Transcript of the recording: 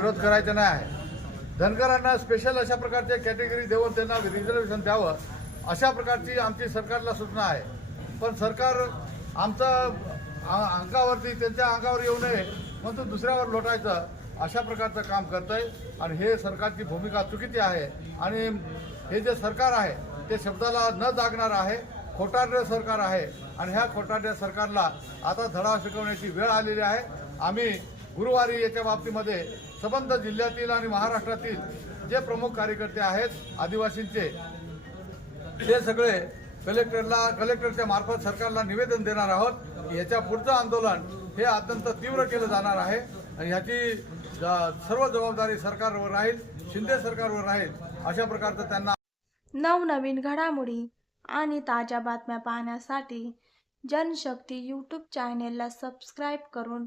विरोध करायचा नाही आहे. धनगरांना स्पेशल अशा प्रकारचे कॅटेगरी देऊन त्यांना रिझर्वेशन द्यावं अशा प्रकारची आमची सरकारला सूचना आहे. पण सरकार आमचा अंगावरती त्यांच्या अंगावर येऊ नये म्हणून दुसऱ्यावर लोटायचं अशा प्रकारचं काम करत आहे आणि हे सरकारची भूमिका चुकीची आहे. आणि हे जे सरकार आहे ते शब्दाला न जागणार आहे. खोटारडे सरकार आहे. आणि ह्या खोटारड्या सरकारला आता धडा शिकवण्याची वेळ आलेली आहे. आम्ही गुरुवारी याच्या बाबतीमध्ये संबंध जिल्ह्यातील आणि महाराष्ट्रातील जे प्रमुख कार्यकर्ते आहेत आदिवासींचे ते सगळे कलेक्टरला कलेक्टरच्या मार्फत सरकारला निवेदन देणार आहोत याच्या पुढचं आंदोलन हे अत्यंत तीव्र केलं जाणार आहे आणि ह्याची सर्व जबाबदारी सरकारवर राहील शिंदे सरकारवर राहील अशा प्रकारचं त्यांना नवनवीन घडामोडी आणि ताज्या बातम्या पाहण्यासाठी जनशक्ती यूट्यूब चॅनेलला सबस्क्राईब करून